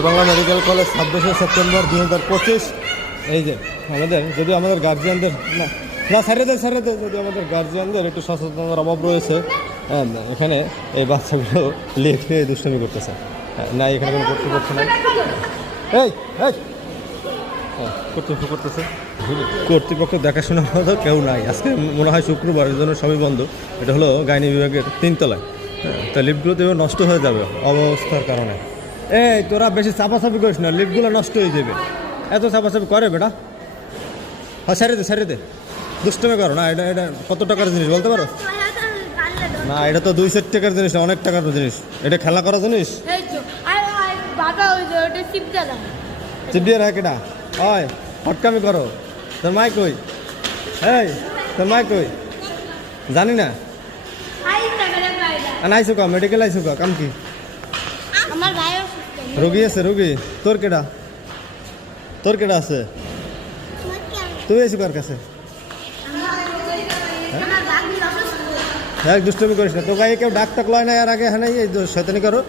Sherebangla medical college 26শে September 2025। এই যে আমাদের গার্জিয়ানদের না সাইডে যদি আমাদের গার্জিয়ানদের একটু সচেতনতার অভাব রয়েছে। এখানে এই বাচ্চাগুলো লেট নিয়ে দুষ্টামি করতেছে। না এখানে কোনো কর্তৃপক্ষ নাই। কর্তৃপক্ষ করতেছে, কর্তৃপক্ষ দেখাশোনার মতো কেউ নাই। আজকে মনে হয় শুক্রবার, এর জন্য সবই বন্ধ। এটা হলো গাইনি বিভাগের 3 তলায়। তা লিফটগুলো তো নষ্ট হয়ে যাবে অবস্থার কারণে। তোরা বেশি চাপাচাপি করিস না, লিফটগুলো নষ্ট হয়ে যাবে। এত চাপাচাপি করে বেটা? হ্যাঁ সারিয়ে দে দুষ্টমি করো না। এটা কত টাকার জিনিস বলতে পারো? না এটা তো 200 টাকার জিনিস না, অনেক টাকার জিনিস। এটা খেলা করার জিনিস। চিপ দিয়ে রাখ এটা। হয় হটকামি করো। তোর মাই কই? তোর মাই কই? জানি না। আইসো কা মেডিকেল আইসো কা কাম কি? রোগী আছে রোগী। তোর কেডা আছে? তুই আইসো কার কাছে? দুষ্টমি করিস না। তো গায়ে কেউ ডাক টাক লয় না এর আগে। হ্যাঁ এই শয়তানি করো।